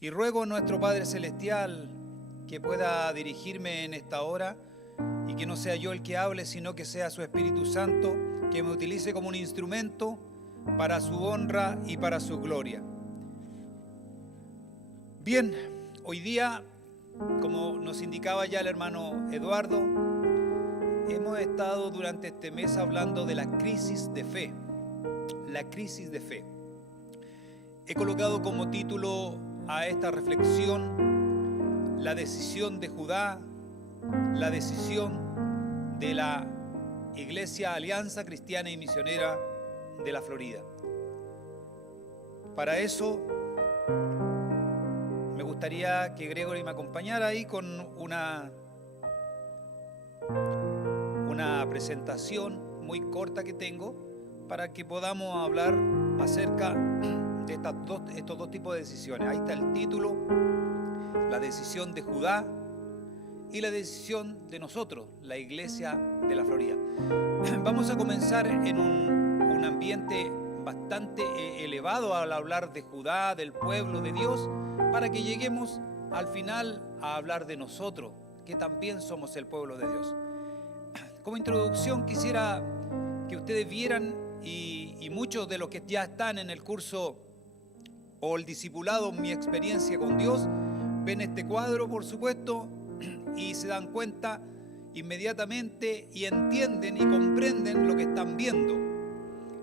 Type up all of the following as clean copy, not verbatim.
Y ruego a nuestro Padre Celestial que pueda dirigirme en esta hora y que no sea yo el que hable, sino que sea su Espíritu Santo, que me utilice como un instrumento para su honra y para su gloria. Bien, hoy día, como nos indicaba ya el hermano Eduardo, hemos estado durante este mes hablando de la crisis de fe. La crisis de fe. He colocado como título a esta reflexión la decisión de Judá, la decisión de la Iglesia Alianza Cristiana y Misionera de la Florida. Para eso me gustaría que Gregory me acompañara ahí con una presentación muy corta que tengo para que podamos hablar acerca de estos dos tipos de decisiones. Ahí está el título, la decisión de Judá y la decisión de nosotros, la Iglesia de la Florida. Vamos a comenzar en un ambiente bastante elevado al hablar de Judá, del pueblo de Dios, para que lleguemos al final a hablar de nosotros, que también somos el pueblo de Dios. Como introducción quisiera que ustedes vieran, y muchos de los que ya están en el curso o el discipulado, mi experiencia con Dios, ven este cuadro, por supuesto, y se dan cuenta inmediatamente y entienden y comprenden lo que están viendo.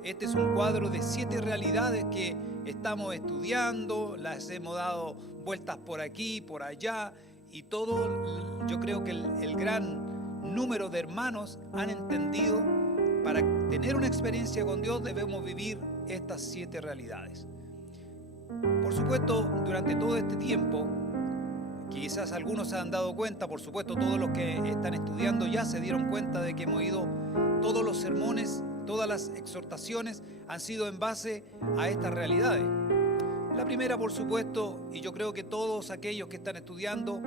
Este es un cuadro de 7 realidades que estamos estudiando, las hemos dado vueltas por aquí, por allá, y todo, yo creo que el gran número de hermanos han entendido, para tener una experiencia con Dios debemos vivir estas 7 realidades. Por supuesto, durante todo este tiempo, quizás algunos se han dado cuenta, por supuesto todos los que están estudiando ya se dieron cuenta de que hemos ido, todos los sermones, todas las exhortaciones han sido en base a estas realidades. La primera, por supuesto, y yo creo que todos aquellos que están estudiando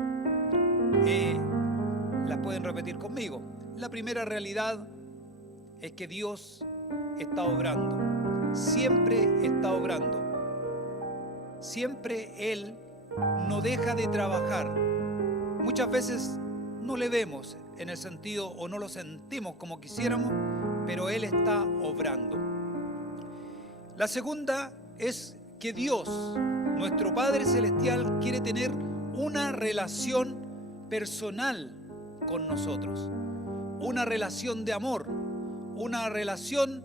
las pueden repetir conmigo. La primera realidad es que Dios está obrando, siempre está obrando. Siempre Él no deja de trabajar. Muchas veces no le vemos en el sentido o no lo sentimos como quisiéramos, pero Él está obrando. La segunda es que Dios, nuestro Padre Celestial, quiere tener una relación personal con nosotros, una relación de amor, una relación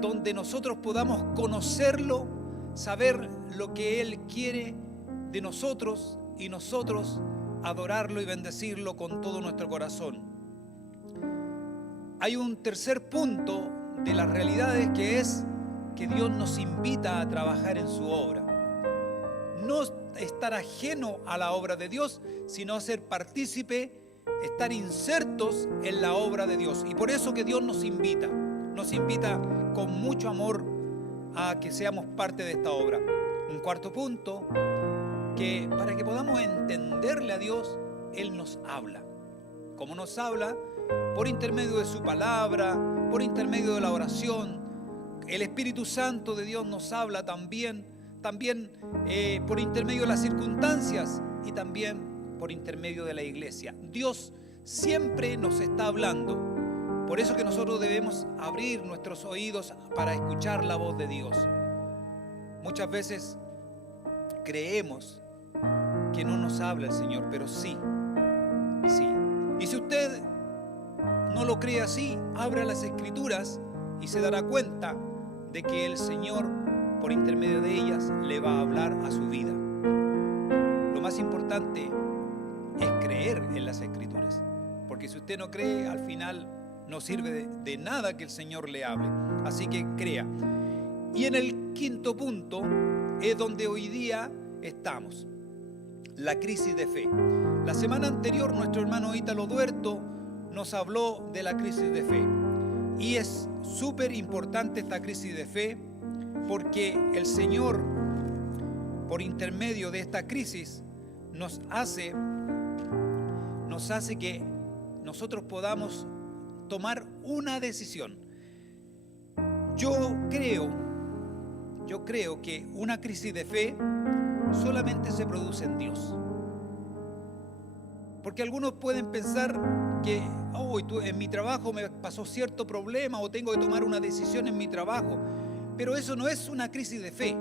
donde nosotros podamos conocerlo, saber lo que Él quiere de nosotros y nosotros adorarlo y bendecirlo con todo nuestro corazón. Hay un tercer punto de las realidades, que es que Dios nos invita a trabajar en su obra. No estar ajeno a la obra de Dios, sino ser partícipe, estar insertos en la obra de Dios. Y por eso que Dios nos invita con mucho amor a que seamos parte de esta obra. Un cuarto punto, que para que podamos entenderle a Dios, Él nos habla. ¿Cómo nos habla? Por intermedio de su palabra, por intermedio de la oración. El Espíritu Santo de Dios nos habla también por intermedio de las circunstancias y también por intermedio de la iglesia. Dios siempre nos está hablando. Por eso que nosotros debemos abrir nuestros oídos para escuchar la voz de Dios. Muchas veces creemos que no nos habla el Señor, pero sí. Y si usted no lo cree así, abra las Escrituras y se dará cuenta de que el Señor, por intermedio de ellas, le va a hablar a su vida. Lo más importante es creer en las Escrituras, porque si usted no cree, al final no sirve de nada que el Señor le hable. Así que crea. Y en el quinto punto es donde hoy día estamos, la crisis de fe. La semana anterior nuestro hermano Ítalo Duerto nos habló de la crisis de fe. Y es súper importante esta crisis de fe, porque el Señor, por intermedio de esta crisis, nos hace que nosotros podamos tomar una decisión. Yo creo que una crisis de fe solamente se produce en Dios. Porque algunos pueden pensar que en mi trabajo me pasó cierto problema o tengo que tomar una decisión en mi trabajo. Pero eso no es una crisis de fe.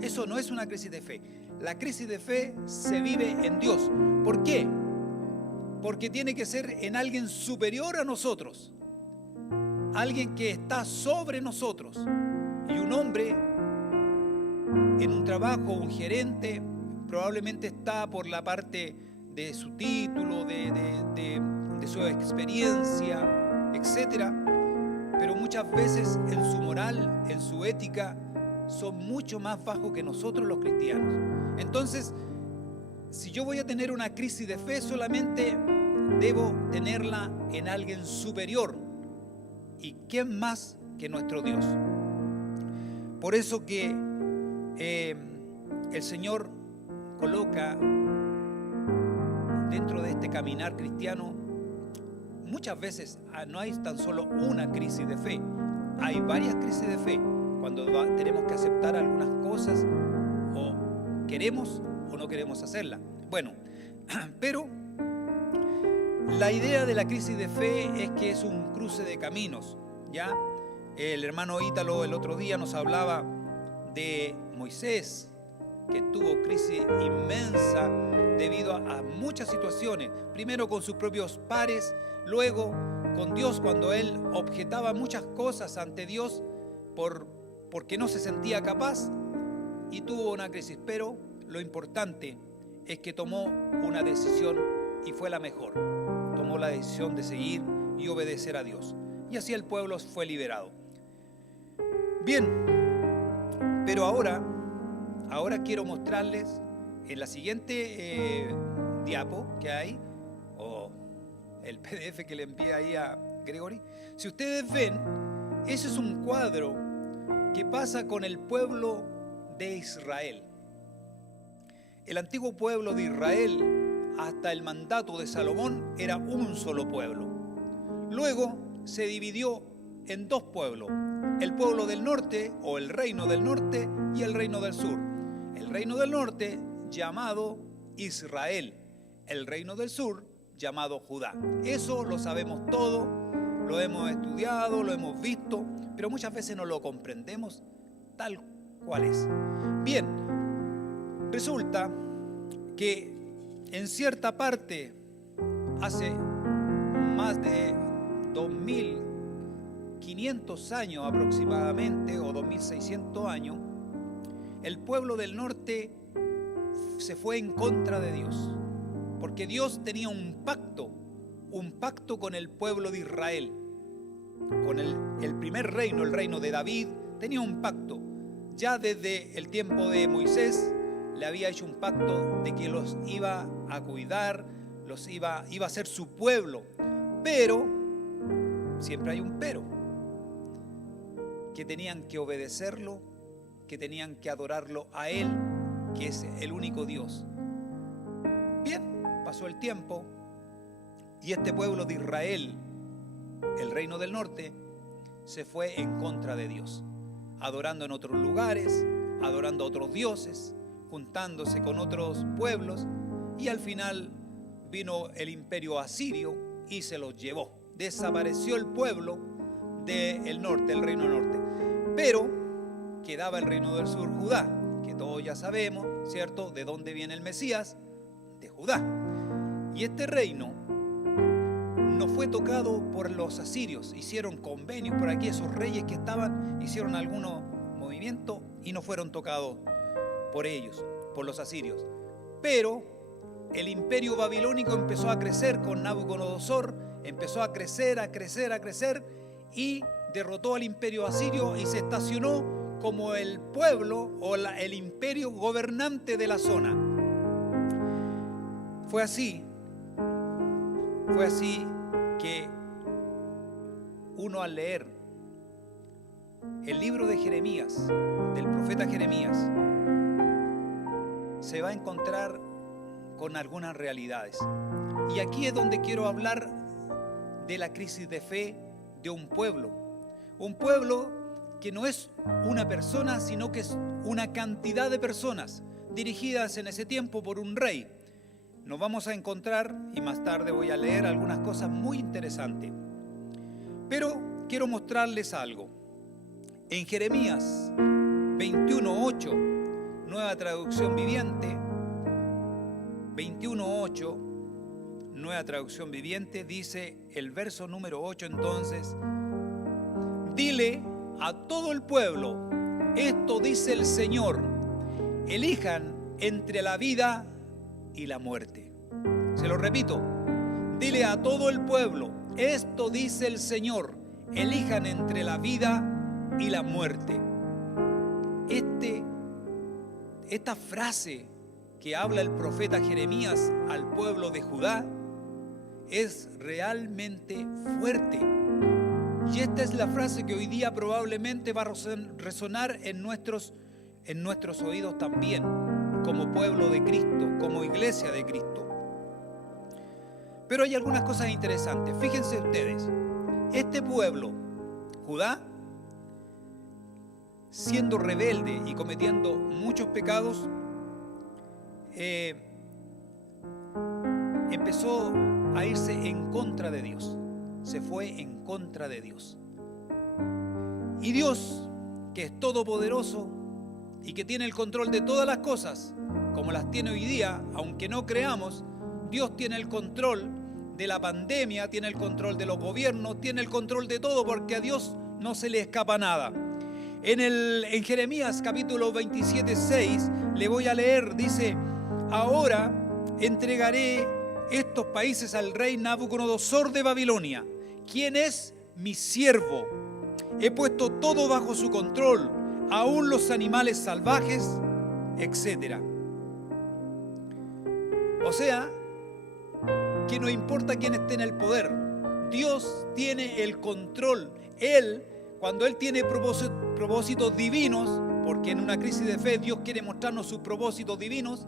Eso no es una crisis de fe. La crisis de fe se vive en Dios. ¿Por qué? Porque tiene que ser en alguien superior a nosotros. Alguien que está sobre nosotros. Y un hombre en un trabajo, un gerente, probablemente está por la parte de su título, de su experiencia, etc. Pero muchas veces en su moral, en su ética, son mucho más bajos que nosotros los cristianos. Entonces, si yo voy a tener una crisis de fe, solamente debo tenerla en alguien superior. ¿Y quién más que nuestro Dios? Por eso que el Señor coloca dentro de este caminar cristiano, muchas veces no hay tan solo una crisis de fe, hay varias crisis de fe, cuando tenemos que aceptar algunas cosas o queremos o no queremos hacerlas. Bueno, pero la idea de la crisis de fe es que es un cruce de caminos, ¿ya? El hermano Ítalo el otro día nos hablaba de Moisés, que tuvo crisis inmensa debido a muchas situaciones. Primero con sus propios pares, luego con Dios cuando él objetaba muchas cosas ante Dios porque no se sentía capaz y tuvo una crisis. Pero lo importante es que tomó una decisión y fue la mejor. Tomó la decisión de seguir y obedecer a Dios. Y así el pueblo fue liberado. Bien, pero ahora quiero mostrarles en la siguiente diapo que hay, o el PDF que le envié ahí a Gregory. Si ustedes ven, ese es un cuadro que pasa con el pueblo de Israel. El antiguo pueblo de Israel, hasta el mandato de Salomón, era un solo pueblo. Luego se dividió en dos pueblos, el pueblo del norte o el reino del norte y el reino del sur. El reino del norte llamado Israel, el reino del sur llamado Judá. Eso lo sabemos todo, lo hemos estudiado, lo hemos visto, pero muchas veces no lo comprendemos tal cual es. Bien, resulta que en cierta parte, hace más de 2500 años aproximadamente, o 2600 años, el pueblo del norte se fue en contra de Dios, porque Dios tenía un pacto con el pueblo de Israel, con el primer reino, el reino de David, tenía un pacto. Ya desde el tiempo de Moisés le había hecho un pacto de que los iba a cuidar, iba a ser su pueblo, pero siempre hay un pero, que tenían que obedecerlo, que tenían que adorarlo a Él, que es el único Dios. Bien, pasó el tiempo y este pueblo de Israel, el reino del norte, se fue en contra de Dios, adorando en otros lugares, adorando a otros dioses, juntándose con otros pueblos, y al final vino el imperio asirio y se los llevó. Desapareció el pueblo del norte, el reino norte. Pero quedaba el reino del sur, Judá, que todos ya sabemos, ¿cierto?, de dónde viene el Mesías, de Judá. Y este reino no fue tocado por los asirios. Hicieron convenios por aquí, esos reyes que estaban, hicieron algunos movimientos y no fueron tocados por ellos, por los asirios. Pero el imperio babilónico empezó a crecer con Nabucodonosor, empezó a crecer y derrotó al imperio asirio y se estacionó como el pueblo o el imperio gobernante de la zona. Fue así que uno, al leer el libro de Jeremías, del profeta Jeremías, se va a encontrar con algunas realidades. Y aquí es donde quiero hablar de la crisis de fe de un pueblo que no es una persona, sino que es una cantidad de personas. dirigidas en ese tiempo por un rey. Nos vamos a encontrar, y más tarde voy a leer algunas cosas muy interesantes. Pero quiero mostrarles algo. En Jeremías 21:8, nueva traducción viviente, 21:8, nueva traducción viviente, dice el verso número 8 entonces: dile a todo el pueblo, esto dice el Señor, elijan entre la vida y la muerte. Se lo repito, dile a todo el pueblo, esto dice el Señor, elijan entre la vida y la muerte. Esta frase que habla el profeta Jeremías al pueblo de Judá es realmente fuerte. Y esta es la frase que hoy día probablemente va a resonar en nuestros oídos también, como pueblo de Cristo, como iglesia de Cristo. Pero hay algunas cosas interesantes. Fíjense ustedes, este pueblo, Judá, siendo rebelde y cometiendo muchos pecados, empezó a irse en contra de Dios. Se fue en contra de Dios. Y Dios, que es todopoderoso y que tiene el control de todas las cosas, como las tiene hoy día, aunque no creamos, Dios tiene el control de la pandemia, tiene el control de los gobiernos, tiene el control de todo, porque a Dios no se le escapa nada. En Jeremías capítulo 27:6 le voy a leer, dice: ahora entregaré estos países al rey Nabucodonosor de Babilonia, quien es mi siervo. He puesto todo bajo su control, aún los animales salvajes, etc. O sea, que no importa quién esté en el poder, Dios tiene el control. Él, cuando Él tiene propósitos divinos, porque en una crisis de fe Dios quiere mostrarnos sus propósitos divinos,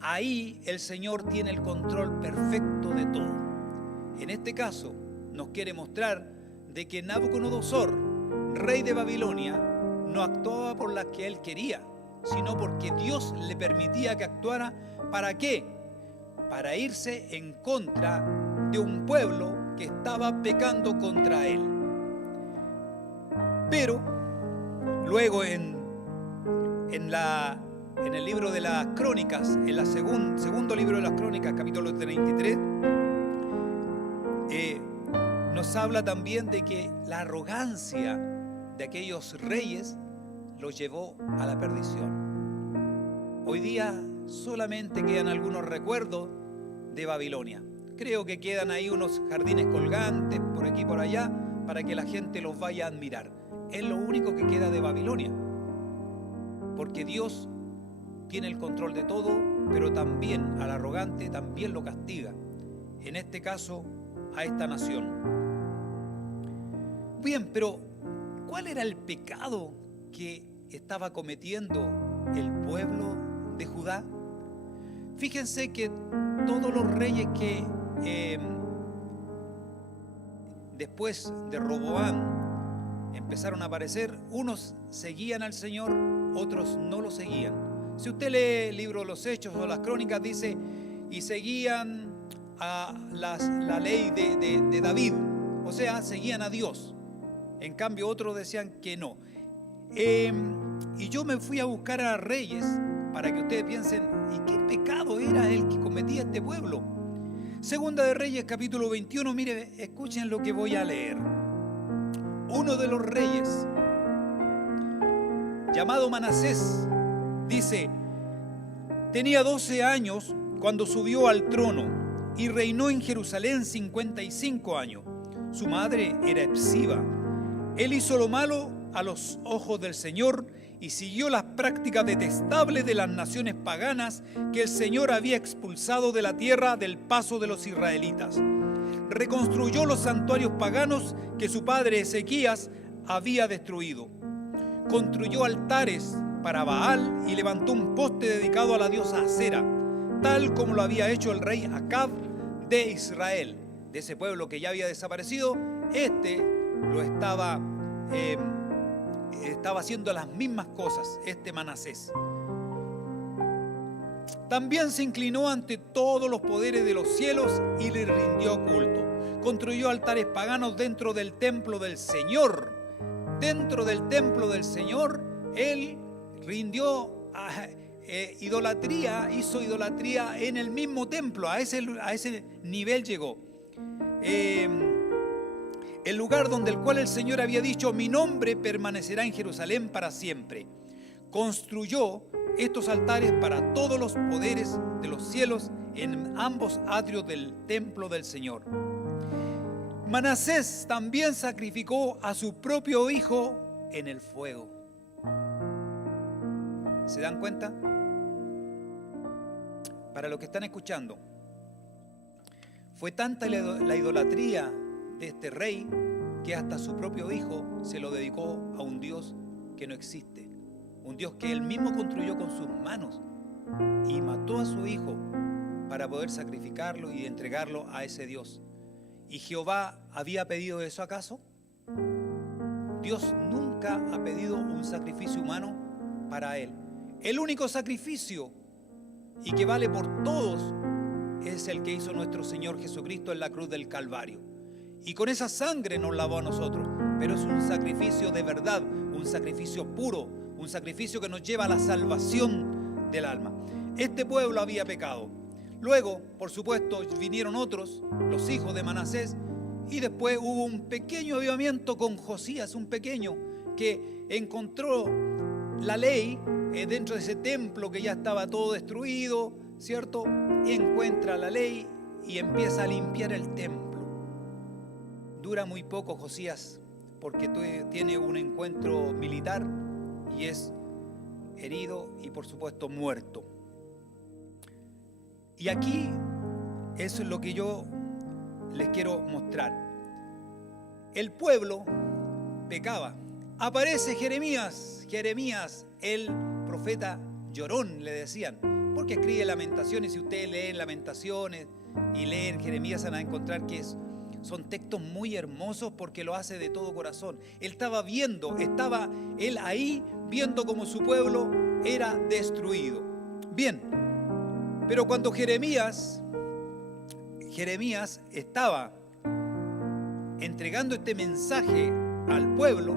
ahí el Señor tiene el control perfecto de todo. En este caso, nos quiere mostrar de que Nabucodonosor, rey de Babilonia, no actuaba por las que él quería, sino porque Dios le permitía que actuara. ¿Para qué? Para irse en contra de un pueblo que estaba pecando contra él. Pero luego en el libro de las Crónicas, en el segundo libro de las Crónicas, capítulo 33, nos habla también de que la arrogancia de aquellos reyes los llevó a la perdición. Hoy día solamente quedan algunos recuerdos de Babilonia. Creo que quedan ahí unos jardines colgantes por aquí y por allá para que la gente los vaya a admirar. Es lo único que queda de Babilonia, porque Dios tiene el control de todo, pero también al arrogante también lo castiga. En este caso, a esta nación. Bien, pero ¿cuál era el pecado que estaba cometiendo el pueblo de Judá? Fíjense que todos los reyes que después de Roboam empezaron a aparecer, unos seguían al Señor, otros no lo seguían. Si usted lee el libro de los Hechos o las Crónicas, dice, y seguían a la ley de David, o sea, seguían a Dios. En cambio, otros decían que no. Y yo me fui a buscar a reyes para que ustedes piensen, ¿y qué pecado era el que cometía este pueblo? Segunda de Reyes, capítulo 21, mire, escuchen lo que voy a leer. Uno de los reyes, llamado Manasés, dice, tenía 12 años cuando subió al trono y reinó en Jerusalén 55 años. Su madre era Hepsiba. Él hizo lo malo a los ojos del Señor y siguió las prácticas detestables de las naciones paganas que el Señor había expulsado de la tierra del paso de los israelitas. Reconstruyó los santuarios paganos que su padre Ezequías había destruido. Construyó altares para Baal y levantó un poste dedicado a la diosa Acera, tal como lo había hecho el rey Acab de Israel. De ese pueblo que ya había desaparecido, lo estaba haciendo las mismas cosas, Manasés. También se inclinó ante todos los poderes de los cielos y le rindió culto. Construyó altares paganos dentro del templo del Señor. Dentro del templo del Señor, él rindió idolatría, hizo idolatría en el mismo templo. A ese nivel llegó. El lugar donde el cual el Señor había dicho: mi nombre permanecerá en Jerusalén para siempre. Construyó estos altares para todos los poderes de los cielos en ambos atrios del templo del Señor. Manasés también sacrificó a su propio hijo en el fuego. ¿Se dan cuenta? Para los que están escuchando, fue tanta la idolatría de este rey que hasta su propio hijo se lo dedicó a un Dios que no existe. Un Dios que él mismo construyó con sus manos y mató a su hijo para poder sacrificarlo y entregarlo a ese Dios. ¿Y Jehová había pedido eso acaso? Dios nunca ha pedido un sacrificio humano para él. El único sacrificio y que vale por todos es el que hizo nuestro Señor Jesucristo en la cruz del Calvario. Y con esa sangre nos lavó a nosotros, pero es un sacrificio de verdad, un sacrificio puro, un sacrificio que nos lleva a la salvación del alma. Este pueblo había pecado. Luego, por supuesto, vinieron otros, los hijos de Manasés, y después hubo un pequeño avivamiento con Josías, un pequeño, que encontró la ley dentro de ese templo que ya estaba todo destruido, ¿cierto? Y encuentra la ley y empieza a limpiar el templo. Dura muy poco Josías, porque tiene un encuentro militar y es herido y por supuesto muerto. Y aquí eso es lo que yo les quiero mostrar. El pueblo pecaba. Aparece Jeremías, el profeta llorón, le decían, porque escribe Lamentaciones. Si ustedes leen Lamentaciones y leen Jeremías, van a encontrar que son textos muy hermosos porque lo hace de todo corazón. Él estaba él ahí viendo cómo su pueblo era destruido. Bien, pero cuando Jeremías estaba entregando este mensaje al pueblo,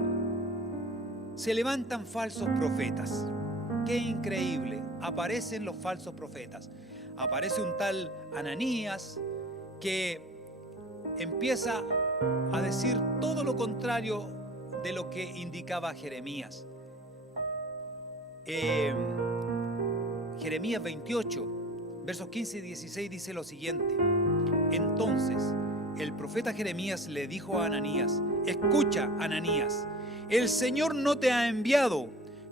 se levantan falsos profetas. ¡Qué increíble! Aparecen los falsos profetas. Aparece un tal Ananías que empieza a decir todo lo contrario de lo que indicaba Jeremías. Jeremías 28, versos 15 y 16 dice lo siguiente: entonces el profeta Jeremías le dijo a Ananías: escucha, Ananías, el Señor no te ha enviado,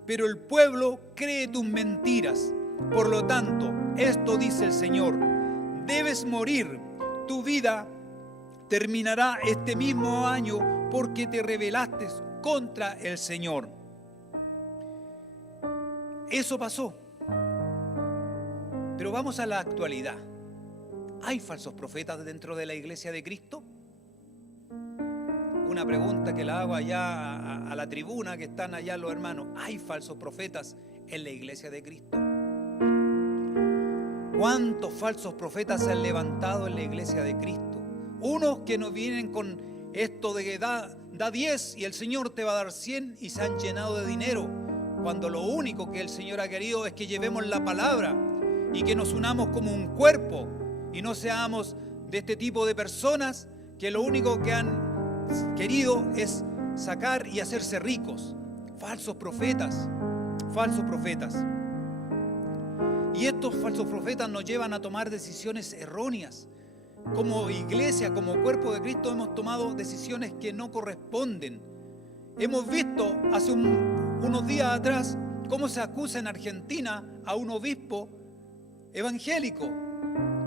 pero el pueblo cree tus mentiras. Por lo tanto, esto dice el Señor: debes morir, tu vida terminará este mismo año porque te rebelaste contra el Señor. Eso pasó. Pero vamos a la actualidad. ¿Hay falsos profetas dentro de la iglesia de Cristo? Una pregunta que la hago allá a la tribuna que están allá los hermanos. ¿Hay falsos profetas en la iglesia de Cristo? ¿Cuántos falsos profetas se han levantado en la iglesia de Cristo? Unos que nos vienen con esto de que da 10 y el Señor te va a dar 100 y se han llenado de dinero, cuando lo único que el Señor ha querido es que llevemos la palabra y que nos unamos como un cuerpo y no seamos de este tipo de personas que lo único que han querido es sacar y hacerse ricos. Falsos profetas, falsos profetas. Y estos falsos profetas nos llevan a tomar decisiones erróneas. Como iglesia, como cuerpo de Cristo, hemos tomado decisiones que no corresponden. Hemos visto hace unos días atrás cómo se acusa en Argentina a un obispo evangélico.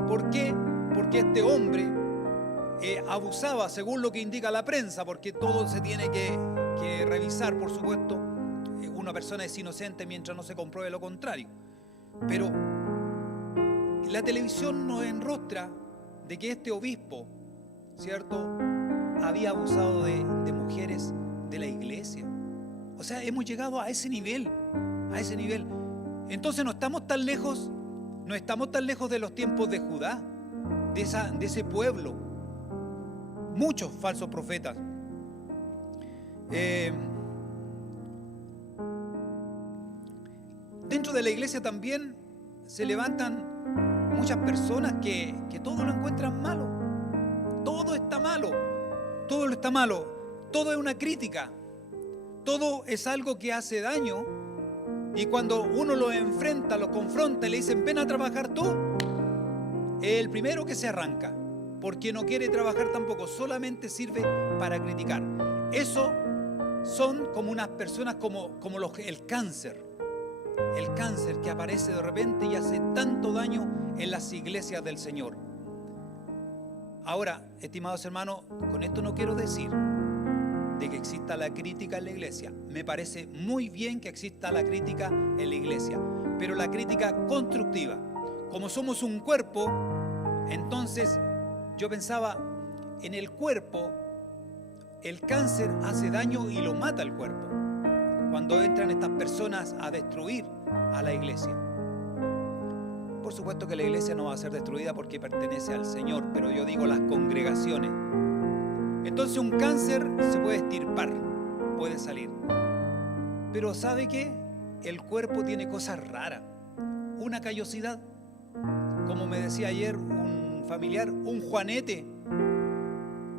¿Por qué? Porque este hombre abusaba, según lo que indica la prensa, porque todo se tiene que revisar, por supuesto. Una persona es inocente mientras no se compruebe lo contrario. Pero la televisión nos enrostra de que este obispo, ¿cierto?, había abusado de mujeres de la iglesia. O sea, hemos llegado a ese nivel, a ese nivel. Entonces no estamos tan lejos No estamos tan lejos de los tiempos de Judá, de ese pueblo. Muchos falsos profetas. Dentro de la iglesia también se levantan muchas personas que todo lo encuentran malo. Todo está malo. Todo lo está malo. Todo es una crítica. Todo es algo que hace daño. Y cuando uno lo enfrenta, lo confronta y le dicen, ven a trabajar tú, es el primero que se arranca. Porque no quiere trabajar tampoco. Solamente sirve para criticar. Eso son como unas personas como el cáncer. El cáncer que aparece de repente y hace tanto daño en las iglesias del Señor. Ahora, estimados hermanos, con esto no quiero decir de que exista la crítica en la iglesia. Me parece muy bien que exista la crítica en la iglesia, pero la crítica constructiva. Como somos un cuerpo, entonces yo pensaba en el cuerpo, el cáncer hace daño y lo mata al cuerpo. Cuando entran estas personas a destruir a la iglesia. Por supuesto que la iglesia no va a ser destruida porque pertenece al Señor, pero yo digo las congregaciones. Entonces un cáncer se puede extirpar, puede salir. Pero ¿sabe qué? El cuerpo tiene cosas raras. Una callosidad, como me decía ayer un familiar, un juanete.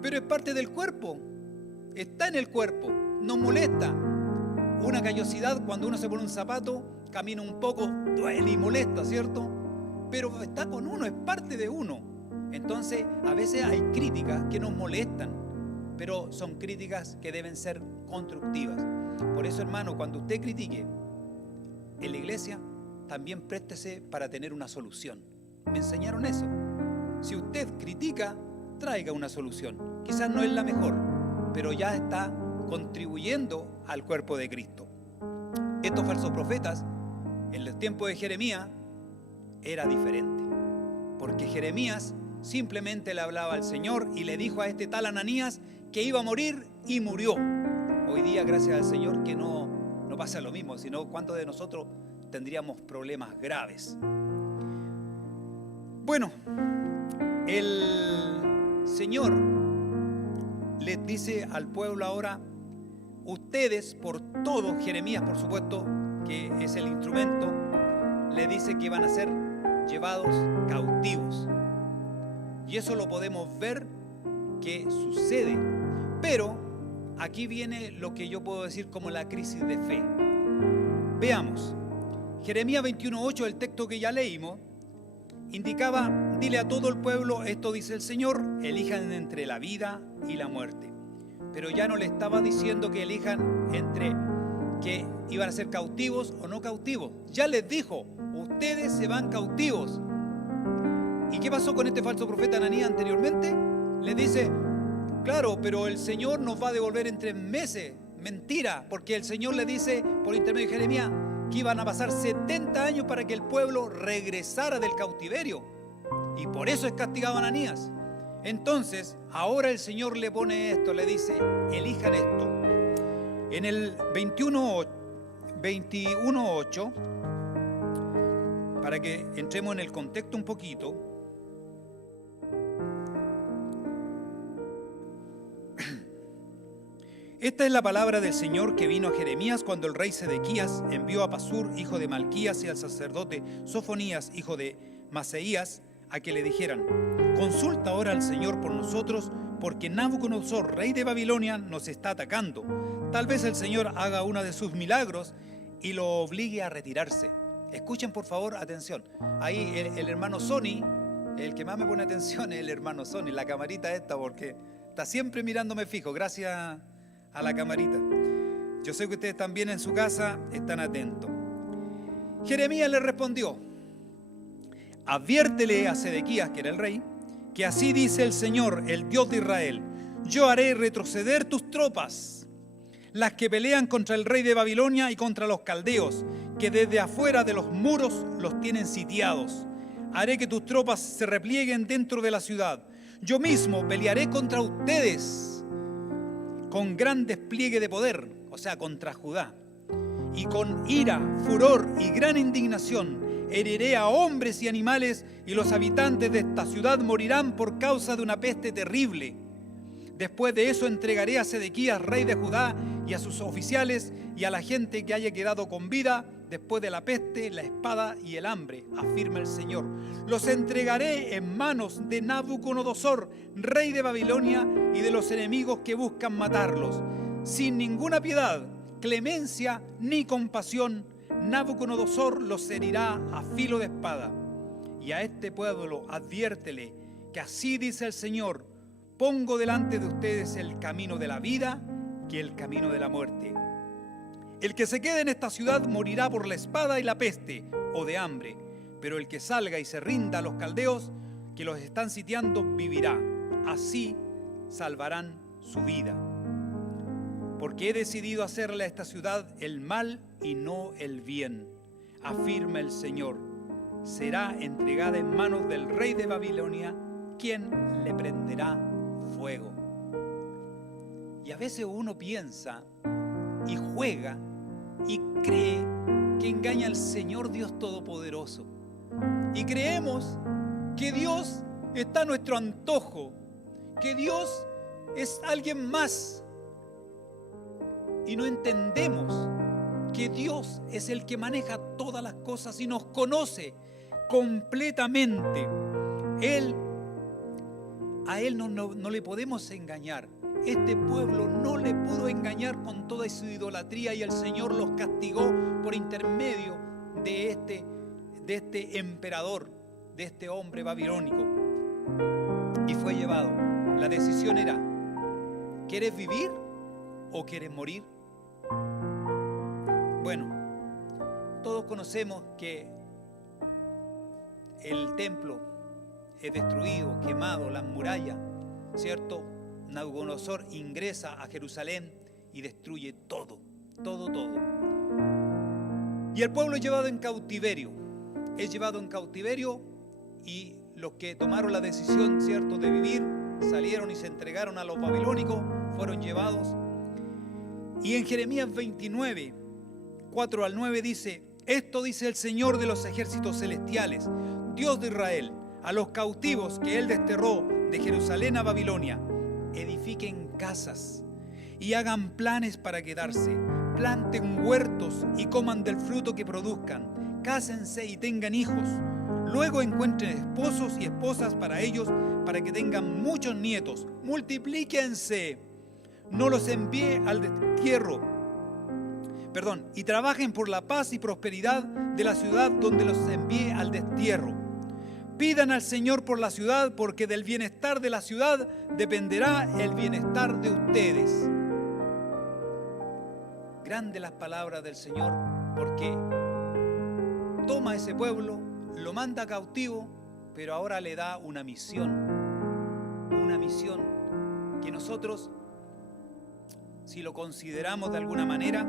Pero es parte del cuerpo, está en el cuerpo, nos molesta. Una callosidad, cuando uno se pone un zapato, camina un poco, duele y molesta, ¿cierto? Pero está con uno, es parte de uno. Entonces, a veces hay críticas que nos molestan, pero son críticas que deben ser constructivas. Por eso, hermano, cuando usted critique en la iglesia, también préstese para tener una solución. Me enseñaron eso. Si usted critica, traiga una solución. Quizás no es la mejor, pero ya está contribuyendo al cuerpo de Cristo. Estos falsos profetas, en los tiempos de Jeremías, era diferente. Porque Jeremías simplemente le hablaba al Señor y le dijo a este tal Ananías que iba a morir y murió. Hoy día, gracias al Señor, que no pasa lo mismo, sino cuántos de nosotros tendríamos problemas graves. Bueno, el Señor les dice al pueblo ahora, ustedes por todo, Jeremías por supuesto, que es el instrumento, le dice que van a ser llevados cautivos. Y eso lo podemos ver que sucede. Pero aquí viene lo que yo puedo decir como la crisis de fe. Veamos, Jeremías 21:8, el texto que ya leímos, indicaba, dile a todo el pueblo, esto dice el Señor, elijan entre la vida y la muerte. Pero ya no le estaba diciendo que elijan entre que iban a ser cautivos o no cautivos. Ya les dijo, ustedes se van cautivos. ¿Y qué pasó con este falso profeta Ananías anteriormente? Le dice, claro, pero el Señor nos va a devolver en 3 meses. Mentira, porque el Señor le dice por intermedio de Jeremías que iban a pasar 70 años para que el pueblo regresara del cautiverio. Y por eso es castigado a Ananías. Entonces, ahora el Señor le pone esto, le dice, elijan esto. En el 21:8, para que entremos en el contexto un poquito, esta es la palabra del Señor que vino a Jeremías cuando el rey Sedequías envió a Pasur, hijo de Malquías, y al sacerdote Sofonías, hijo de Maseías, a que le dijeran, consulta ahora al Señor por nosotros, porque Nabucodonosor, rey de Babilonia, nos está atacando. Tal vez el Señor haga uno de sus milagros y lo obligue a retirarse. Escuchen por favor, atención. Ahí el hermano Sony, el que más me pone atención es el hermano Sony, la camarita esta, porque está siempre mirándome fijo, gracias a la camarita. Yo sé que ustedes también en su casa están atentos. Jeremías le respondió, adviértele a Sedequías, que era el rey, que así dice el Señor, el Dios de Israel, yo haré retroceder tus tropas, las que pelean contra el rey de Babilonia y contra los caldeos, que desde afuera de los muros los tienen sitiados. Haré que tus tropas se replieguen dentro de la ciudad. Yo mismo pelearé contra ustedes con gran despliegue de poder, o sea, contra Judá, y con ira, furor y gran indignación. heriré a hombres y animales, y los habitantes de esta ciudad morirán por causa de una peste terrible. Después de eso entregaré a Sedequías, rey de Judá, y a sus oficiales y a la gente que haya quedado con vida después de la peste, la espada y el hambre, afirma el Señor. Los entregaré en manos de Nabucodonosor, rey de Babilonia, y de los enemigos que buscan matarlos. Sin ninguna piedad, clemencia ni compasión, Nabucodonosor los herirá a filo de espada. Y a este pueblo adviértele que así dice el Señor: pongo delante de ustedes el camino de la vida que el camino de la muerte. El que se quede en esta ciudad morirá por la espada y la peste o de hambre, pero el que salga y se rinda a los caldeos que los están sitiando vivirá. Así salvarán su vida. Porque he decidido hacerle a esta ciudad el mal y no el bien, afirma el Señor. Será entregada en manos del rey de Babilonia, quien le prenderá fuego. Y a veces uno piensa y juega y cree que engaña al Señor Dios Todopoderoso. Y creemos que Dios está a nuestro antojo, que Dios es alguien más. Y no entendemos que Dios es el que maneja todas las cosas y nos conoce completamente. A Él no le podemos engañar. Este pueblo no le pudo engañar con toda su idolatría, y el Señor los castigó por intermedio de este emperador, de este hombre babilónico. Y fue llevado. La decisión era: ¿quieres vivir o quieres morir? Bueno, todos conocemos que el templo es destruido, quemado, las murallas, ¿cierto? Nabucodonosor ingresa a Jerusalén y destruye todo. Y el pueblo es llevado en cautiverio. Es llevado en cautiverio, y los que tomaron la decisión, ¿cierto?, de vivir, salieron y se entregaron a los babilónicos, fueron llevados. Y en Jeremías 29, 4 al 9 dice: esto dice el Señor de los ejércitos celestiales, Dios de Israel, a los cautivos que Él desterró de Jerusalén a Babilonia: edifiquen casas y hagan planes para quedarse, planten huertos y coman del fruto que produzcan, cásense y tengan hijos, luego encuentren esposos y esposas para ellos, para que tengan muchos nietos, multiplíquense, no los envíe al destierro, y trabajen por la paz y prosperidad de la ciudad donde los envíe al destierro. Pidan al Señor por la ciudad, porque del bienestar de la ciudad dependerá el bienestar de ustedes. Grandes las palabras del Señor, porque toma a ese pueblo, lo manda cautivo, pero ahora le da una misión que nosotros, si lo consideramos de alguna manera,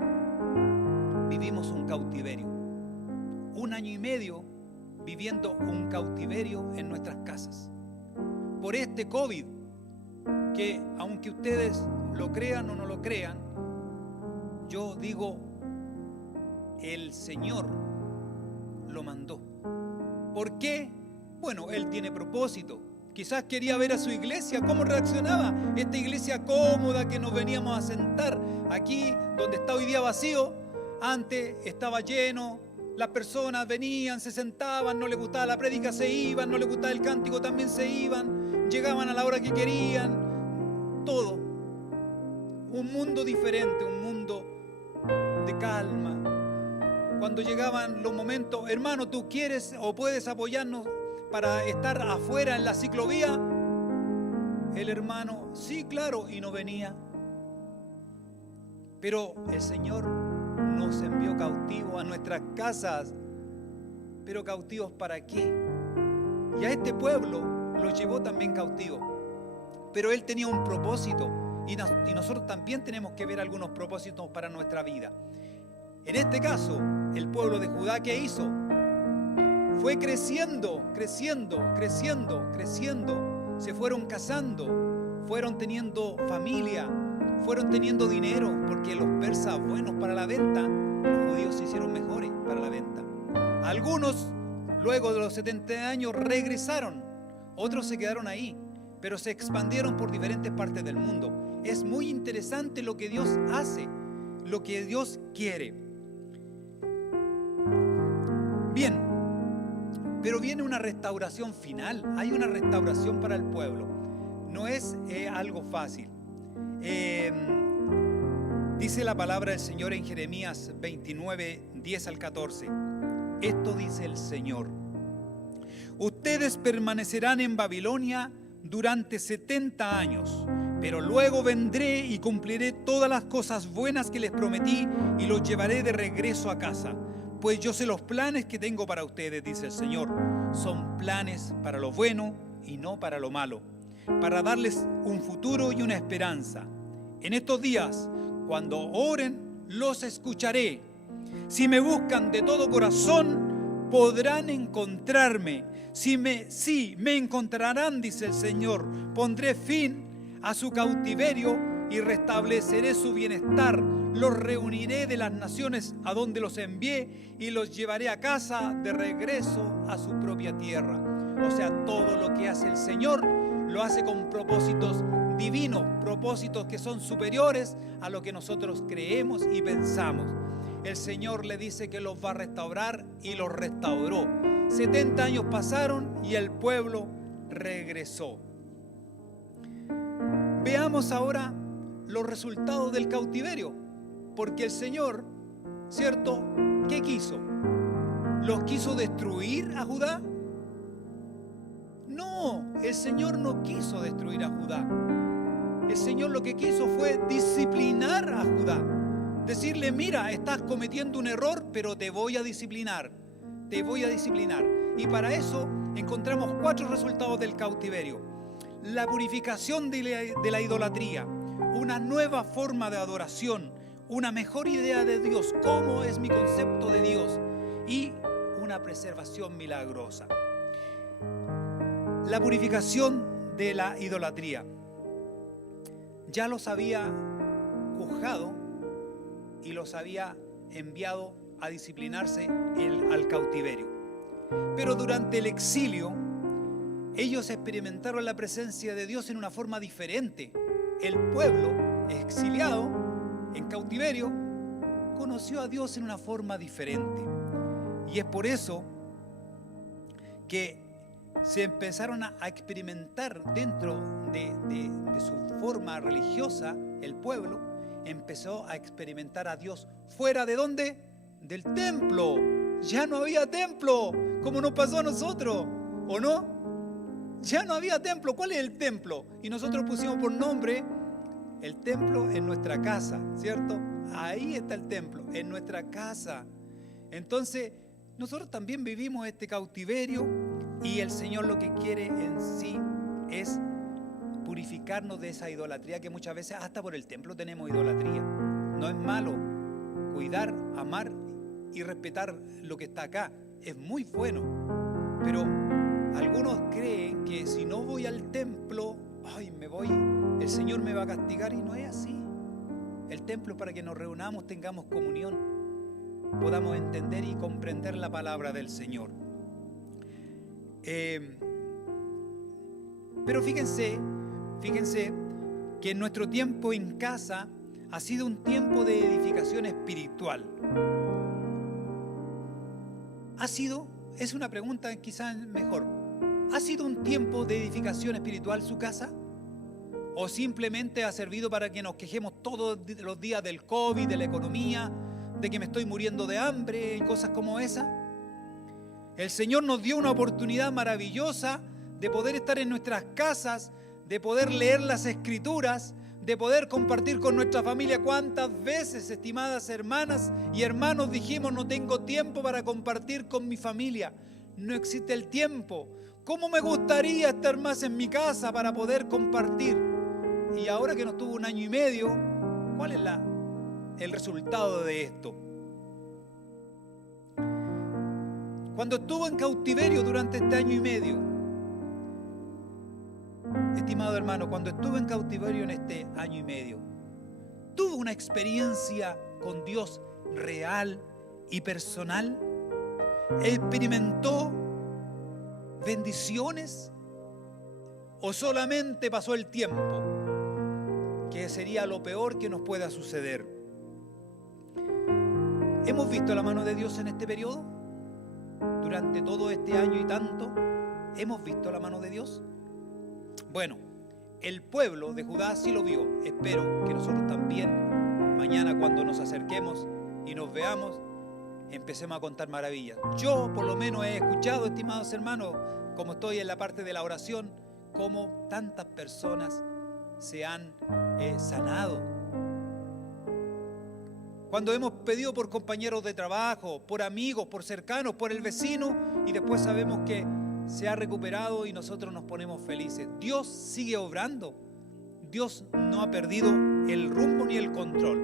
vivimos un cautiverio. 1 año y medio viviendo un cautiverio en nuestras casas. Por este COVID, que aunque ustedes lo crean o no lo crean, yo digo, el Señor lo mandó. ¿Por qué? Bueno, Él tiene propósito. Quizás quería ver a su iglesia, cómo reaccionaba. Esta iglesia cómoda que nos veníamos a sentar aquí, donde está hoy día vacío, antes estaba lleno. Las personas venían, se sentaban, no les gustaba la prédica, se iban, no les gustaba el cántico, también se iban, llegaban a la hora que querían, todo. Un mundo diferente, un mundo de calma. Cuando llegaban los momentos, hermano, ¿tú quieres o puedes apoyarnos para estar afuera en la ciclovía? El hermano, sí, claro, y no venía. Pero el Señor nos envió cautivos a nuestras casas. ¿Pero cautivos para qué? Y a este pueblo lo llevó también cautivo. Pero Él tenía un propósito, y nosotros también tenemos que ver algunos propósitos para nuestra vida. En este caso, el pueblo de Judá, ¿qué hizo? Fue creciendo. Se fueron casando, fueron teniendo familia, fueron teniendo dinero, porque los persas buenos para la venta, los judíos se hicieron mejores para la venta. Algunos Luego de los 70 años regresaron. Otros se quedaron ahí, pero se expandieron por diferentes partes del mundo. Es muy interesante lo que Dios hace, lo que Dios quiere. Bien, pero viene una restauración final. Hay una restauración para el pueblo. No es algo fácil. Dice la palabra del Señor en Jeremías 29, 10 al 14. Esto dice el Señor: ustedes permanecerán en Babilonia durante 70 años, pero luego vendré y cumpliré todas las cosas buenas que les prometí y los llevaré de regreso a casa. Pues yo sé los planes que tengo para ustedes, dice el Señor. Son planes para lo bueno y no para lo malo, para darles un futuro y una esperanza. En estos días, cuando oren, los escucharé. Si me buscan de todo corazón, podrán encontrarme. Sí, me encontrarán, dice el Señor. Pondré fin a su cautiverio y restableceré su bienestar. Los reuniré de las naciones a donde los envié y los llevaré a casa de regreso a su propia tierra. O sea, todo lo que hace el Señor lo hace con propósitos divinos, propósitos que son superiores a lo que nosotros creemos y pensamos. El Señor le dice que los va a restaurar y los restauró. 70 años pasaron y el pueblo regresó. Veamos ahora los resultados del cautiverio, porque el Señor, ¿cierto? ¿Qué quiso? ¿Los quiso destruir a Judá? No, el Señor no quiso destruir a Judá. El Señor lo que quiso fue disciplinar a Judá. Decirle: mira, estás cometiendo un error, pero te voy a disciplinar. Te voy a disciplinar. Y para eso encontramos 4 resultados del cautiverio. La purificación de la idolatría, una nueva forma de adoración, una mejor idea de Dios, cómo es mi concepto de Dios, y una preservación milagrosa. La purificación de la idolatría. Ya los había juzgado y los había enviado a disciplinarse al cautiverio. Pero durante el exilio, ellos experimentaron la presencia de Dios en una forma diferente. El pueblo exiliado, en cautiverio, conoció a Dios en una forma diferente. Y es por eso que se empezaron a experimentar dentro de su forma religiosa. El pueblo empezó a experimentar a Dios fuera de ¿dónde? Del templo. Ya no había templo, como nos pasó a nosotros, ¿o no? Ya no había templo. ¿Cuál es el templo? Y nosotros pusimos por nombre el templo en nuestra casa, ¿cierto? Ahí está el templo, en nuestra casa. Entonces, nosotros también vivimos este cautiverio y el Señor lo que quiere en sí es purificarnos de esa idolatría que muchas veces hasta por el templo tenemos idolatría. No es malo cuidar, amar y respetar lo que está acá. Es muy bueno. Pero algunos creen que si no voy al templo, el Señor me va a castigar, y no es así. El templo es para que nos reunamos, tengamos comunión, podamos entender y comprender la palabra del Señor. Pero fíjense que en nuestro tiempo en casa ha sido un tiempo de edificación espiritual. Es una pregunta quizás mejor. ¿Ha sido un tiempo de edificación espiritual su casa? ¿O simplemente ha servido para que nos quejemos todos los días del COVID, de la economía, de que me estoy muriendo de hambre y cosas como esa? El Señor nos dio una oportunidad maravillosa de poder estar en nuestras casas, de poder leer las Escrituras, de poder compartir con nuestra familia. ¿Cuántas veces, estimadas hermanas y hermanos, dijimos: no tengo tiempo para compartir con mi familia? No existe el tiempo. ¿Cómo me gustaría estar más en mi casa para poder compartir? Y ahora que nos tuvo 1 año y medio, ¿cuál es el resultado de esto? Cuando estuvo en cautiverio durante este 1 año y medio, estimado hermano, cuando estuvo en cautiverio en este 1 año y medio, tuvo una experiencia con Dios real y personal. Experimentó bendiciones? ¿O solamente pasó el tiempo? Que sería lo peor que nos pueda suceder. ¿Hemos visto la mano de Dios en este periodo? Durante todo este año y tanto, ¿hemos visto la mano de Dios? Bueno, el pueblo de Judá sí lo vio. Espero que nosotros también, mañana cuando nos acerquemos y nos veamos, empecemos a contar maravillas. Yo por lo menos he escuchado, estimados hermanos, como estoy en la parte de la oración, cómo tantas personas se han sanado. Cuando hemos pedido por compañeros de trabajo, por amigos, por cercanos, por el vecino, y después sabemos que se ha recuperado y nosotros nos ponemos felices. Dios sigue obrando. Dios no ha perdido el rumbo ni el control.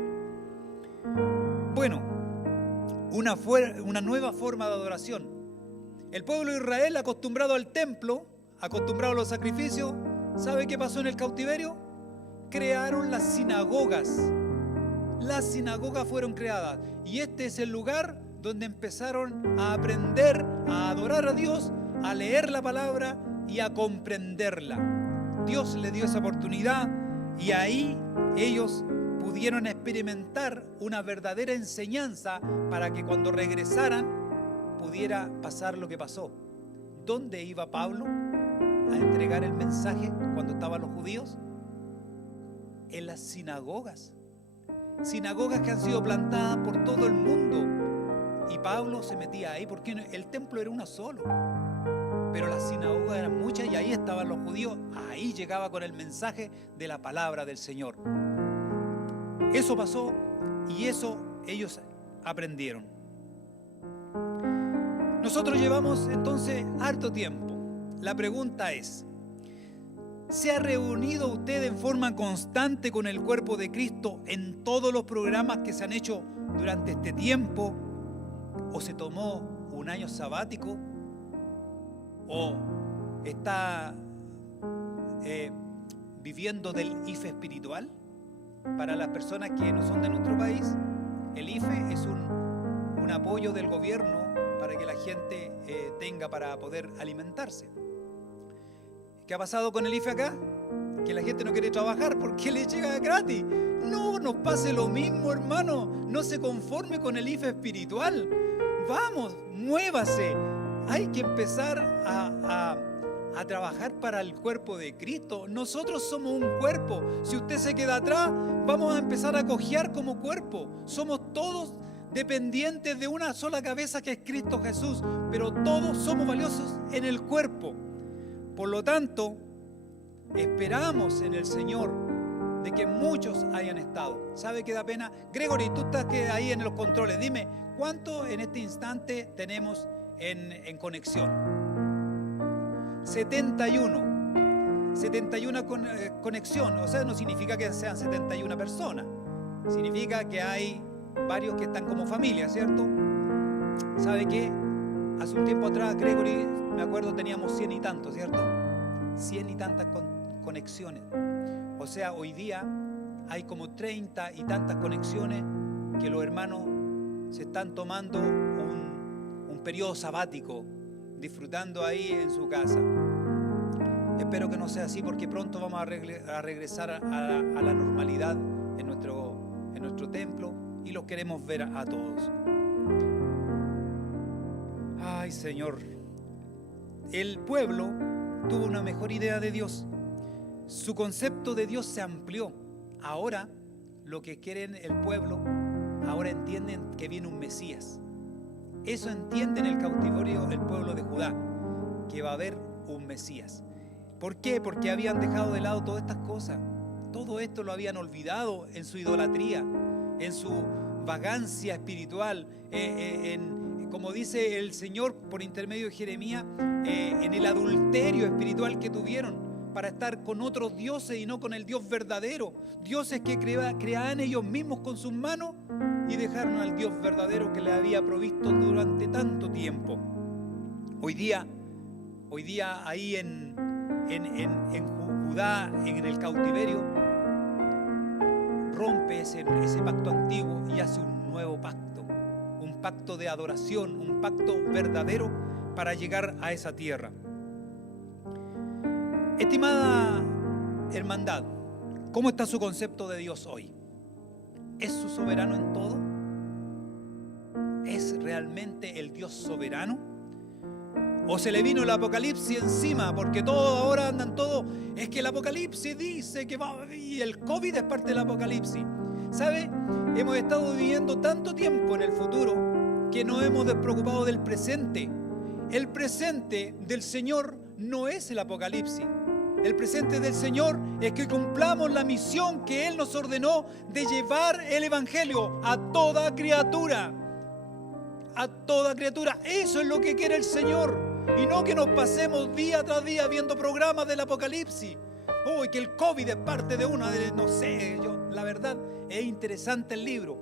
Bueno, una nueva forma de adoración. El pueblo de Israel, acostumbrado al templo, acostumbrado a los sacrificios, ¿sabe qué pasó en el cautiverio? Crearon las sinagogas. Las sinagogas fueron creadas y este es el lugar donde empezaron a aprender a adorar a Dios, a leer la palabra y a comprenderla. Dios les dio esa oportunidad y ahí ellos pudieron experimentar una verdadera enseñanza para que cuando regresaran pudiera pasar lo que pasó. ¿Dónde iba Pablo a entregar el mensaje cuando estaban los judíos? En las sinagogas. Sinagogas que han sido plantadas por todo el mundo. Y Pablo se metía ahí porque el templo era uno solo. Pero las sinagogas eran muchas y ahí estaban los judíos. Ahí llegaba con el mensaje de la palabra del Señor. Eso pasó y eso ellos aprendieron. Nosotros llevamos entonces harto tiempo. La pregunta es: ¿se ha reunido usted en forma constante con el cuerpo de Cristo en todos los programas que se han hecho durante este tiempo? ¿O se tomó un año sabático? ¿O está viviendo del IFE espiritual? Para las personas que no son de nuestro país, el IFE es un apoyo del gobierno para que la gente tenga para poder alimentarse. ¿Qué ha pasado con el IFE acá? Que la gente no quiere trabajar porque le llega gratis. No nos pase lo mismo, hermano. No se conforme con el IFE espiritual. Vamos, muévase. Hay que empezar a trabajar para el cuerpo de Cristo. Nosotros somos un cuerpo. Si usted se queda atrás, vamos a empezar a cojear como cuerpo. Somos todos dependientes de una sola cabeza que es Cristo Jesús, pero todos somos valiosos en el cuerpo. Por lo tanto, esperamos en el Señor de que muchos hayan estado. ¿Sabe qué da pena? Gregory, tú estás ahí en los controles. Dime, ¿cuánto en este instante tenemos en conexión? 71. 71 conexión. O sea, no significa que sean 71 personas. Significa que hay varios que están como familia, ¿cierto? ¿Sabe qué? Hace un tiempo atrás, Gregory, me acuerdo, teníamos 100 y tantos, ¿cierto? 100 y tantas conexiones. O sea, hoy día hay como 30 y tantas conexiones que los hermanos se están tomando un periodo sabático, disfrutando ahí en su casa. Espero que no sea así porque pronto vamos a regresar a la normalidad en nuestro templo y los queremos ver a todos. Ay, Señor, el pueblo tuvo una mejor idea de Dios. Su concepto de Dios se amplió. Ahora, lo que quieren el pueblo, ahora entienden que viene un Mesías. Eso entiende en el cautiverio el pueblo de Judá, que va a haber un Mesías. ¿Por qué? Porque habían dejado de lado todas estas cosas. Todo esto lo habían olvidado en su idolatría, en su vagancia espiritual, como dice el Señor por intermedio de Jeremías, en el adulterio espiritual que tuvieron para estar con otros dioses y no con el Dios verdadero. Dioses que creaban ellos mismos con sus manos y dejaron al Dios verdadero que les había provisto durante tanto tiempo. Hoy día ahí en Judá, en el cautiverio, rompe ese pacto antiguo y hace un nuevo pacto, un pacto de adoración, un pacto verdadero para llegar a esa tierra. Estimada hermandad, ¿cómo está su concepto de Dios hoy? ¿Es su soberano en todo? ¿Es realmente el Dios soberano? ¿O se le vino el apocalipsis encima? Porque todos ahora andan todo, es que el apocalipsis dice que va, y el COVID es parte del apocalipsis. ¿Sabe? Hemos estado viviendo tanto tiempo en el futuro que nos hemos despreocupado del presente. El presente del Señor no es el apocalipsis. El presente del Señor es que cumplamos la misión que Él nos ordenó de llevar el Evangelio a toda criatura. A toda criatura. Eso es lo que quiere el Señor. Y no que nos pasemos día tras día viendo programas del apocalipsis. Uy, que el COVID es parte de una de, no sé, la verdad es interesante el libro.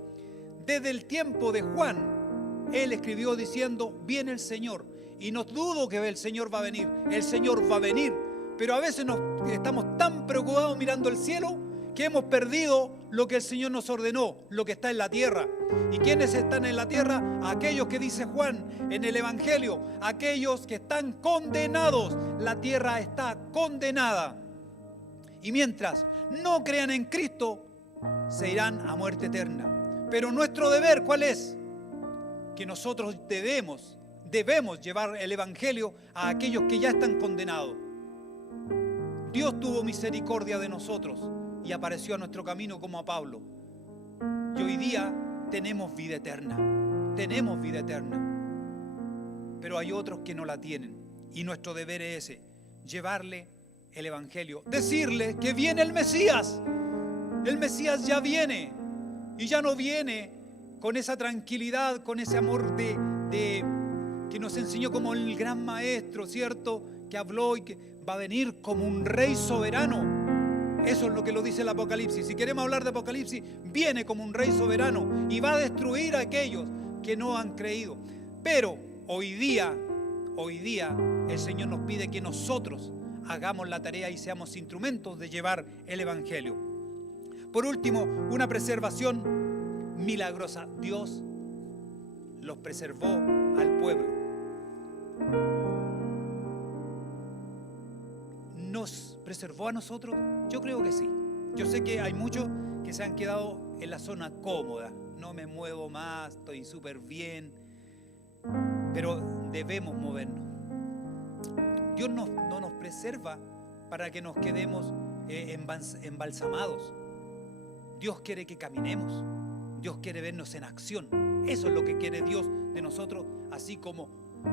Desde el tiempo de Juan, él escribió diciendo, viene el Señor. Y no dudo que el Señor va a venir. El Señor va a venir. Pero a veces estamos tan preocupados mirando el cielo que hemos perdido lo que el Señor nos ordenó, lo que está en la tierra. ¿Y quiénes están en la tierra? Aquellos que dice Juan en el Evangelio, aquellos que están condenados. La tierra está condenada. Y mientras no crean en Cristo, se irán a muerte eterna. Pero nuestro deber, ¿cuál es? Que nosotros debemos llevar el Evangelio a aquellos que ya están condenados. Dios tuvo misericordia de nosotros y apareció a nuestro camino como a Pablo. Y hoy día tenemos vida eterna. Tenemos vida eterna. Pero hay otros que no la tienen. Y nuestro deber es ese, llevarle el Evangelio. Decirle que viene el Mesías. El Mesías ya viene. Y ya no viene con esa tranquilidad, con ese amor que nos enseñó como el gran maestro, ¿cierto? Que habló y que va a venir como un rey soberano. Eso es lo que lo dice el Apocalipsis. Si queremos hablar de Apocalipsis, viene como un rey soberano y va a destruir a aquellos que no han creído. Pero hoy día el Señor nos pide que nosotros hagamos la tarea y seamos instrumentos de llevar el Evangelio. Por último, una preservación milagrosa. Dios los preservó al pueblo. ¿Nos preservó a nosotros? Yo creo que sí. Yo sé que hay muchos que se han quedado en la zona cómoda. No me muevo más, estoy súper bien. Pero debemos movernos. Dios no nos preserva para que nos quedemos embalsamados. Dios quiere que caminemos. Dios quiere vernos en acción. Eso es lo que quiere Dios de nosotros, así como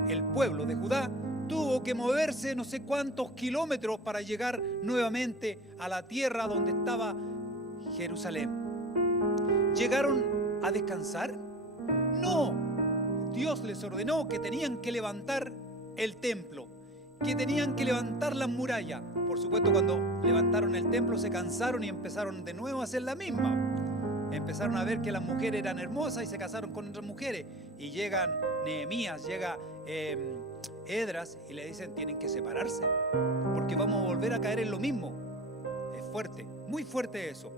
el pueblo de Judá tuvo que moverse no sé cuántos kilómetros para llegar nuevamente a la tierra donde estaba Jerusalén. ¿Llegaron a descansar? No. Dios les ordenó que tenían que levantar el templo, que tenían que levantar las murallas. Por supuesto, cuando levantaron el templo se cansaron y empezaron de nuevo a hacer la misma. Empezaron a ver que las mujeres eran hermosas y se casaron con otras mujeres. Y llegan Nehemías, llega Esdras y le dicen tienen que separarse porque vamos a volver a caer en lo mismo. Es fuerte, muy fuerte eso.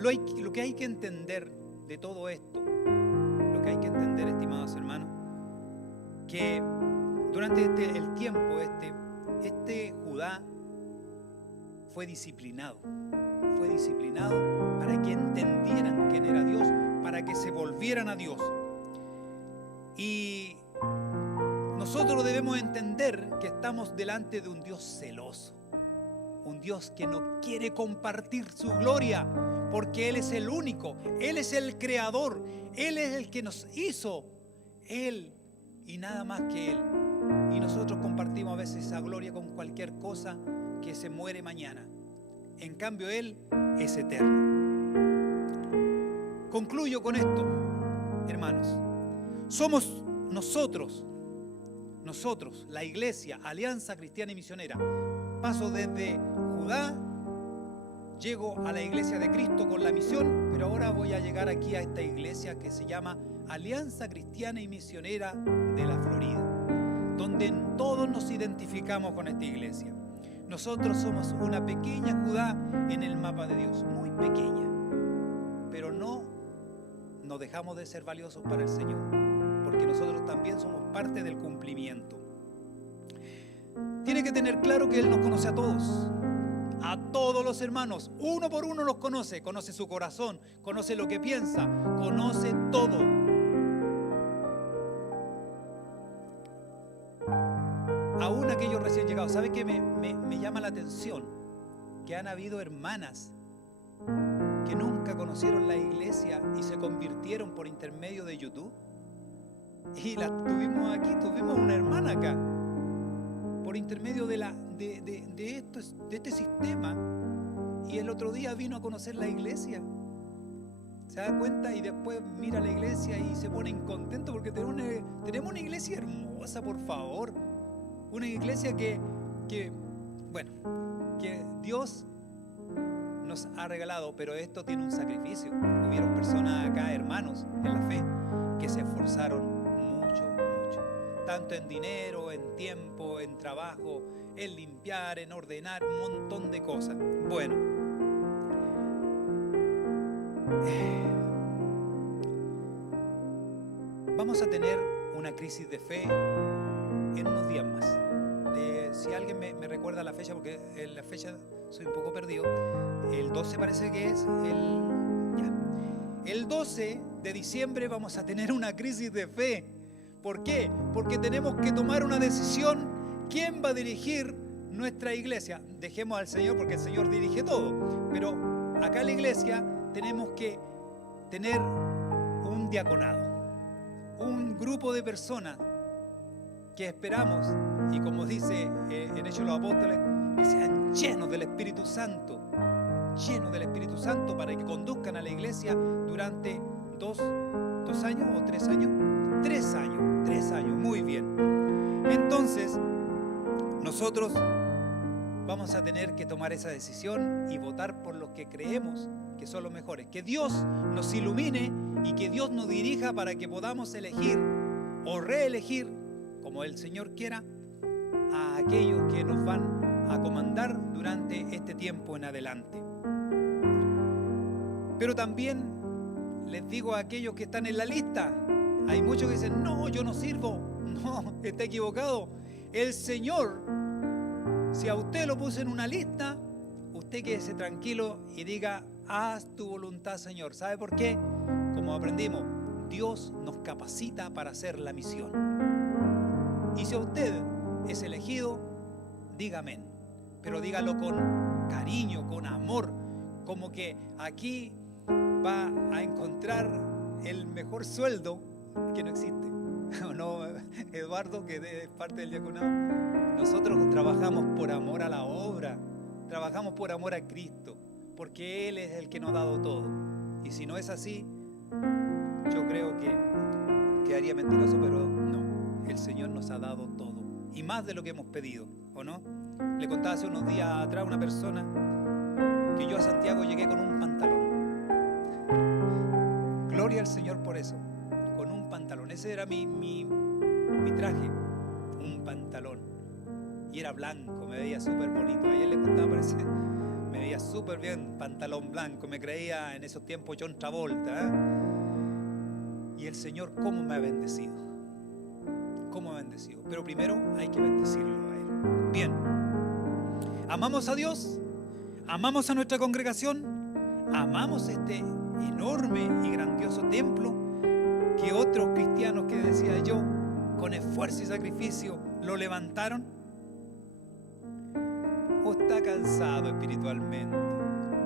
Lo que hay que entender de todo esto, lo que hay que entender, estimados hermanos, que durante el tiempo este Judá fue disciplinado para que entendieran quién era Dios, para que se volvieran a Dios. Y nosotros debemos entender que estamos delante de un Dios celoso, un Dios que no quiere compartir su gloria, porque Él es el único, Él es el creador, Él es el que nos hizo, Él y nada más que Él. Y nosotros compartimos a veces esa gloria con cualquier cosa que se muere mañana. En cambio, Él es eterno. Concluyo con esto, hermanos. Somos nosotros, la Iglesia, Alianza Cristiana y Misionera. Paso desde Judá, llego a la Iglesia de Cristo con la misión, pero ahora voy a llegar aquí a esta iglesia que se llama Alianza Cristiana y Misionera de la Florida, donde todos nos identificamos con esta iglesia. Nosotros somos una pequeña Judá en el mapa de Dios, muy pequeña, pero no nos dejamos de ser valiosos para el Señor, porque nosotros también somos parte del cumplimiento. Tiene que tener claro que Él nos conoce a todos los hermanos, uno por uno los conoce, conoce su corazón, conoce lo que piensa, conoce todo. Aún aquellos recién llegados, ¿sabe qué me llama la atención? Que han habido hermanas que nunca conocieron la iglesia y se convirtieron por intermedio de YouTube. Y la tuvimos aquí, tuvimos una hermana acá, por intermedio de este sistema, y el otro día vino a conocer la iglesia. Se da cuenta y después mira la iglesia y se ponen contentos porque tenemos una iglesia hermosa, por favor. Una iglesia que Dios nos ha regalado, pero esto tiene un sacrificio. Hubieron personas acá, hermanos en la fe, que se esforzaron mucho, tanto en dinero, en tiempo, en trabajo, en limpiar, en ordenar, un montón de cosas. Bueno, vamos a tener una crisis de fe en unos días más. Si alguien me recuerda la fecha, porque en la fecha soy un poco perdido, el 12 parece que es, el 12 de diciembre vamos a tener una crisis de fe. ¿Por qué? Porque tenemos que tomar una decisión. ¿Quién va a dirigir nuestra iglesia? Dejemos al Señor, porque el Señor dirige todo, pero acá en la iglesia tenemos que tener un diaconado, un grupo de personas que esperamos, y como dice en Hechos de los Apóstoles, que sean llenos del Espíritu Santo, para que conduzcan a la iglesia durante dos años o 3 años. 3 años, muy bien. Entonces, nosotros vamos a tener que tomar esa decisión y votar por los que creemos que son los mejores. Que Dios nos ilumine y que Dios nos dirija para que podamos elegir o reelegir, como el Señor quiera, a aquellos que nos van a comandar durante este tiempo en adelante. Pero también les digo a aquellos que están en la lista, hay muchos que dicen, no, yo no sirvo. No, está equivocado. El Señor, si a usted lo puso en una lista, usted quédese tranquilo y diga, haz tu voluntad, Señor. ¿Sabe por qué? Como aprendimos, Dios nos capacita para hacer la misión. Y si usted es elegido, diga amén. Pero dígalo con cariño, con amor, como que aquí va a encontrar el mejor sueldo que no existe. ¿No, Eduardo, que es parte del diaconado? Nosotros trabajamos por amor a la obra, trabajamos por amor a Cristo, porque Él es el que nos ha dado todo. Y si no es así, yo creo que quedaría mentiroso, pero no, el Señor nos ha dado todo, y más de lo que hemos pedido, ¿o no? Le contaba hace unos días atrás a una persona que yo a Santiago llegué con un pantalón. Gloria al Señor por eso, con un pantalón. Ese era mi traje, un pantalón. Y era blanco, me veía súper bonito. Ayer le contaba, parece, me veía súper bien, pantalón blanco. Me creía en esos tiempos John Travolta, ¿eh? Y el Señor, ¿cómo me ha bendecido? ¿Cómo me ha bendecido? Pero primero hay que bendecirlo a Él. Bien, amamos a Dios, amamos a nuestra congregación, amamos este enorme y grandioso templo que otros cristianos, que decía yo, con esfuerzo y sacrificio lo levantaron. ¿O está cansado espiritualmente?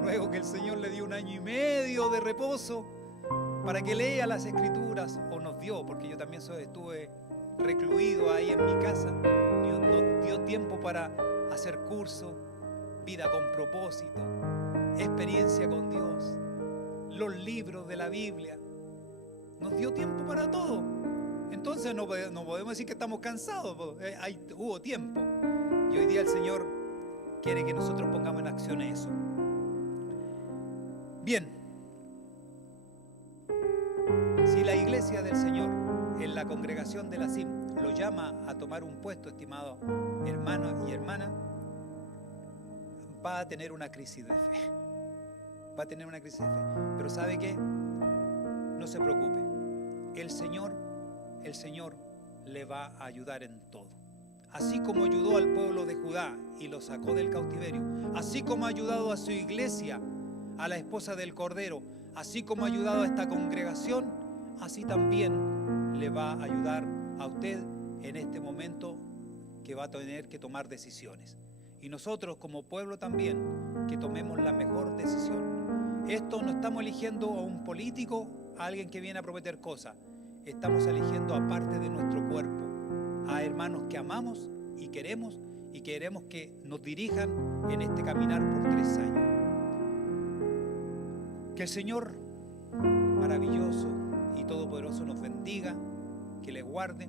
Luego que el Señor le dio 1 año y medio de reposo para que lea las Escrituras, o nos dio, porque yo también estuve recluido ahí en mi casa, nos dio tiempo para hacer curso, vida con propósito, experiencia con Dios, los libros de la Biblia. Nos dio tiempo para todo. Entonces no podemos decir que estamos cansados. Hubo tiempo. Y hoy día el Señor quiere que nosotros pongamos en acción eso. Bien. Si la iglesia del Señor, en la congregación de la CIM, lo llama a tomar un puesto, estimado hermano y hermana, va a tener una crisis de fe. Va a tener una crisis de fe. Pero ¿sabe qué? No se preocupe. El Señor le va a ayudar en todo. así como ayudó al pueblo de Judá y lo sacó del cautiverio, así como ha ayudado a su iglesia, a la esposa del Cordero, así como ha ayudado a esta congregación, así también le va a ayudar a usted en este momento que va a tener que tomar decisiones. Y nosotros como pueblo también, que tomemos la mejor decisión. Esto no estamos eligiendo a un político, a alguien que viene a prometer cosas. Estamos eligiendo a parte de nuestro cuerpo, a hermanos que amamos y queremos que nos dirijan en este caminar por 3 años. Que el Señor maravilloso y todopoderoso nos bendiga, que les guarde,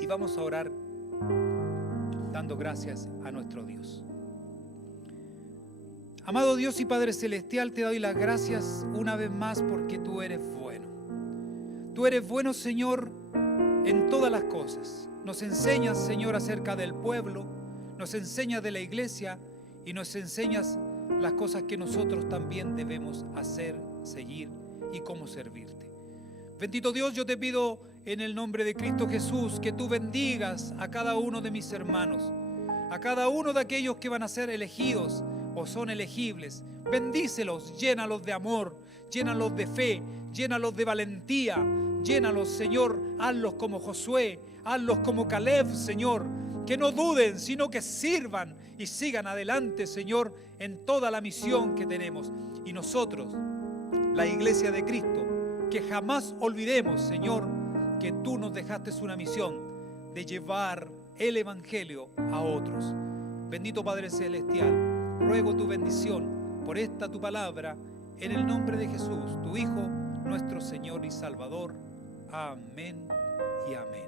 y vamos a orar dando gracias a nuestro Dios. Amado Dios y Padre Celestial, te doy las gracias una vez más porque tú eres bueno. Tú eres bueno, Señor, en todas las cosas. Nos enseñas, Señor, acerca del pueblo, nos enseñas de la iglesia y nos enseñas las cosas que nosotros también debemos hacer, seguir y cómo servirte. Bendito Dios, yo te pido en el nombre de Cristo Jesús que tú bendigas a cada uno de mis hermanos, a cada uno de aquellos que van a ser elegidos o son elegibles. Bendícelos, llénalos de amor, llénalos de fe, llénalos de valentía, llénalos, Señor, hazlos como Josué, hazlos como Caleb, Señor, que no duden, sino que sirvan y sigan adelante, Señor, en toda la misión que tenemos. Y nosotros, la Iglesia de Cristo, que jamás olvidemos, Señor, que tú nos dejaste una misión de llevar el Evangelio a otros. Bendito Padre Celestial, ruego tu bendición por esta tu palabra, en el nombre de Jesús, tu Hijo, nuestro Señor y Salvador. Amén y amén.